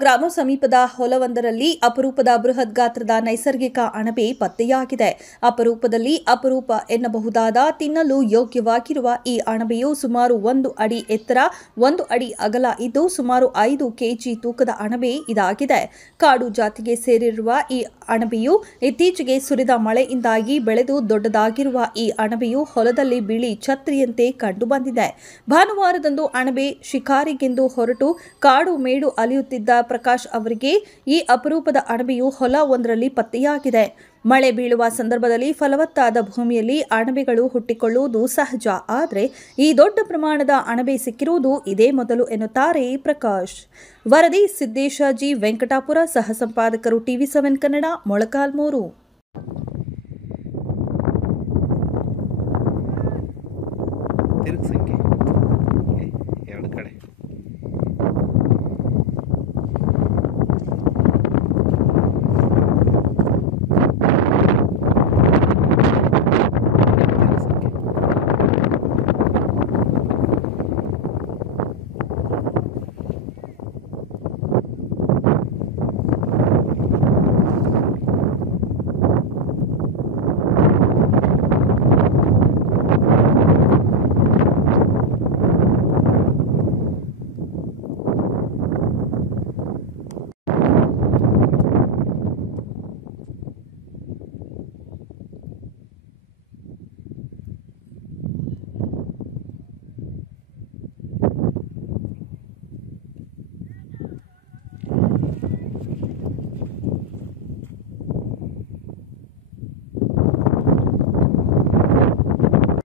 ಗ್ರಾಮ ಸಮೀಪದ ಹೊಲವೊಂದರಲ್ಲಿ ಅಪರೂಪದ ಬೃಹತ್ ಗಾತ್ರದ ನೈಸರ್ಗಿಕ ಅಣಬೆ ಪತ್ತೆಯಾಗಿದೆ. ಅಪರೂಪದಲ್ಲಿ ಅಪರೂಪ ಎನ್ನಬಹುದಾದ ತಿನ್ನಲು ಯೋಗ್ಯವಾಗಿರುವ ಈ ಅಣಬೆಯು ಸುಮಾರು 1 ಅಡಿ ಎತ್ತರ, 1 ಅಡಿ ಅಗಲ ಇದ್ದು ಸುಮಾರು 5 ಕೆಜಿ ತೂಕದ ಅಣಬೆ ಇದಾಗಿದೆ. ಕಾಡು ಜಾತಿಗೆ ಸೇರಿರುವ ಈ ಅಣಬೆಯು ಇತ್ತೀಚೆಗೆ ಸುರಿದ ಮಳೆಯಿಂದಾಗಿ ಬೆಳೆದು ದೊಡ್ಡದಾಗಿರುವ ಈ ಅಣಬೆಯು ಹೊಲದಲ್ಲಿ ಬಿಳಿ ಛತ್ರಿಯಂತೆ ಕಂಡುಬಂದಿದೆ. ಭಾನುವಾರದಂದು ಅಣಬೆ ಶಿಕಾರಿಗೆಂದು ಹೊರಟು ಕಾಡು ಮೇಡು ಅಲೆಯುತ್ತಿದ್ದ ಪ್ರಕಾಶ್ ಅವರಿಗೆ ಈ ಅಪರೂಪದ ಅಣಬೆಯು ಹೊಲ ಒಂದರಲ್ಲಿ ಪತ್ತೆಯಾಗಿದೆ. ಮಳೆ ಬೀಳುವ ಸಂದರ್ಭದಲ್ಲಿ ಫಲವತ್ತಾದ ಭೂಮಿಯಲ್ಲಿ ಅಣಬೆಗಳು ಹುಟ್ಟಿಕೊಳ್ಳುವುದು ಸಹಜ. ಆದರೆ ಈ ದೊಡ್ಡ ಪ್ರಮಾಣದ ಅಣಬೆ ಸಿಕ್ಕಿರುವುದು ಇದೇ ಮೊದಲು ಎನ್ನುತ್ತಾರೆ ಪ್ರಕಾಶ್. ವರದಿ ಸಿದ್ದೇಶ ಜಿ ವೆಂಕಟಾಪುರ, ಸಹ ಸಂಪಾದಕರು ಟಿವಿ7 ಕನ್ನಡ, ಮೊಳಕಾಲ್ಮೂರು.